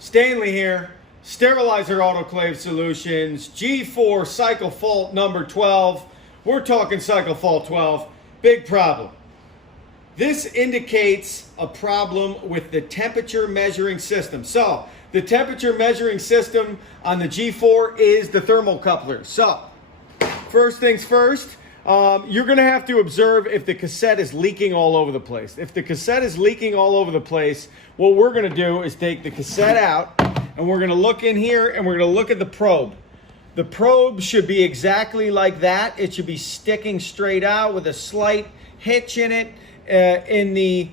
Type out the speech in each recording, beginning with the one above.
Stanley here, Sterilizer Autoclave Solutions, G4 cycle fault number 12. We're talking cycle fault 12. Big problem. This indicates a problem with the temperature measuring system. So, the temperature measuring system on the G4 is the thermocouple. So, first things first, you're going to have to observe if the cassette is leaking all over the place. If the cassette is leaking all over the place, what we're going to do is take the cassette out and we're going to look in here and we're going to look at the probe. The probe should be exactly like that. It should be sticking straight out with a slight hitch in it in the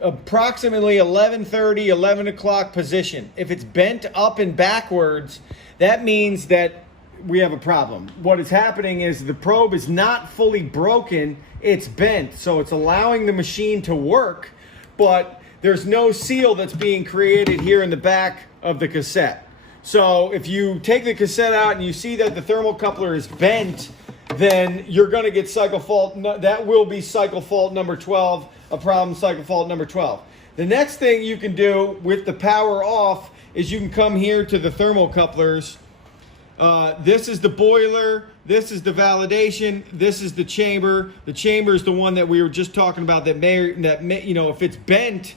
approximately 11:30, 11 o'clock position. If it's bent up and backwards, that means that we have a problem. What is happening is the probe is not fully broken, it's bent. So it's allowing the machine to work, but there's no seal that's being created here in the back of the cassette. So if you take the cassette out and you see that the thermocoupler is bent, then you're going to get cycle fault. That will be cycle fault number 12, a problem cycle fault number 12. The next thing you can do with the power off is you can come here to the thermocouplers. This is the boiler, this is the validation, this is the chamber. The chamber is the one that we were just talking about that may if it's bent,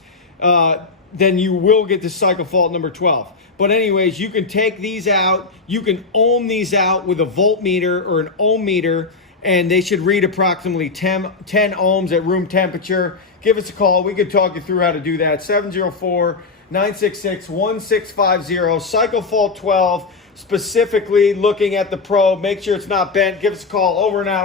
then you will get to cycle fault number 12. But anyways, you can take these out, you can ohm these out with a voltmeter or an ohm meter, and they should read approximately 10 ohms at room temperature. Give us a call, we can talk you through how to do that. 704-966-1650, cycle fault 12, specifically looking at the probe. Make sure it's not bent. Give us a call. Over and out.